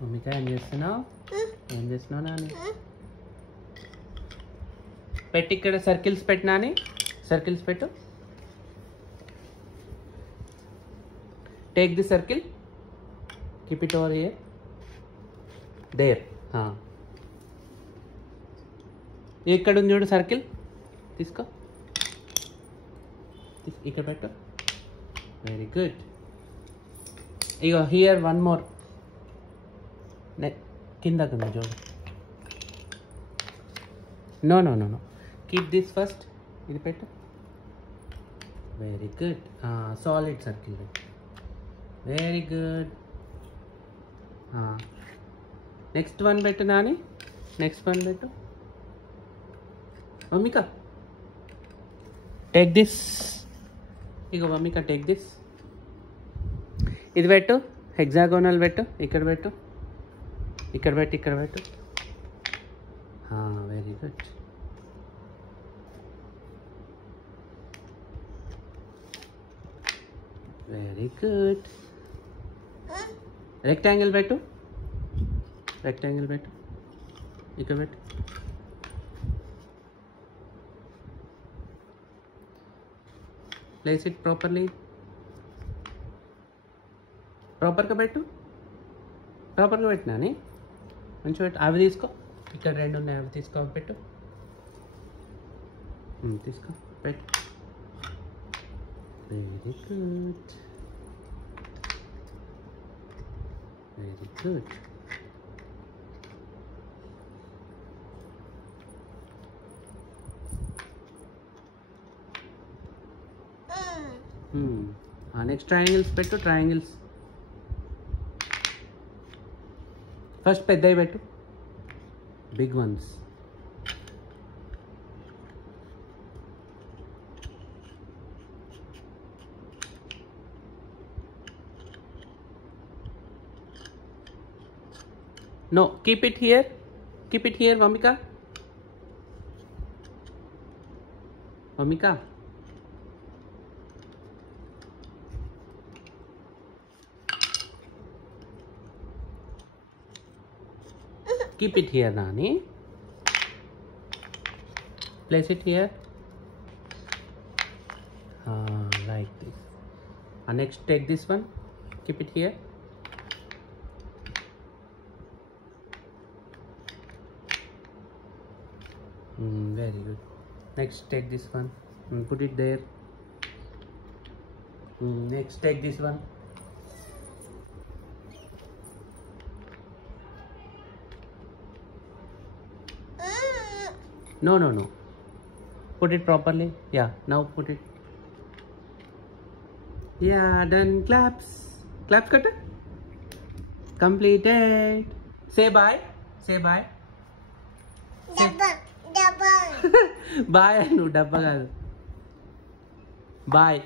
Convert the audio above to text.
మమ్మీకా ఏం చేస్తున్నావు? ఏం చేస్తున్నావు నాని? పెట్టి ఇక్కడ సర్కిల్స్ పెట్టు నాని. సర్కిల్స్ పెట్టు. Take the circle. Keep it over here. There. ఇక్కడ ఉంది చూడు సర్కిల్. తీసుకో. ఇక్కడ పెట్టు. Very good. ఇగో హియర్ వన్ మోర్. కిందకు ఉంది చూడు. No no no no. Keep this first. ఇది పెట్టు. Very good. సాలిడ్ సర్కిల్ పెట్టు. Very good. నెక్స్ట్ వన్ పెట్టు నాని. నెక్స్ట్ వన్ పెట్టు. మమ్మిక టేక్ దిస్. ఇగో మమ్మిక టేక్ దిస్. ఇది పెట్టు. హెక్సాగోనల్ పెట్టు. ఇక్కడ పెట్టు. ఇక్కడ పెట్టు. ఇక్కడ పెట్టు. Very good. Very good. Rectangle పెట్టు. రెక్టాంగిల్ పెట్టు. ఇక్కడ పెట్టు. Place it properly. ప్రాపర్గా పెట్టు. ప్రాపర్గా పెట్టినాని. మంచిగా పెట్టు. అవి తీసుకో. ఇక్కడ రెండు ఉన్నాయి. అవి తీసుకో. అవి పెట్టు. తీసుకో. పెట్టు. Very good. Very good. Next triangles పెట్టు. ట్రయాంగిల్స్ ఫస్ట్ పెద్దవి పెట్టు. Big ones. No, keep it here. Keep it here, Vamika. Vamika. Keep it here, Nani. Place it here. Like this. Next, take this one. Keep it here. Very good. Next, take this one. Put it there. Next, take this one. No, no, no. Put it properly. Yeah, now put it. Yeah, done. Claps. Claps cut. Completed. Say bye. Say bye. Dabba. Dabba. Bye. No, dabba. Bye.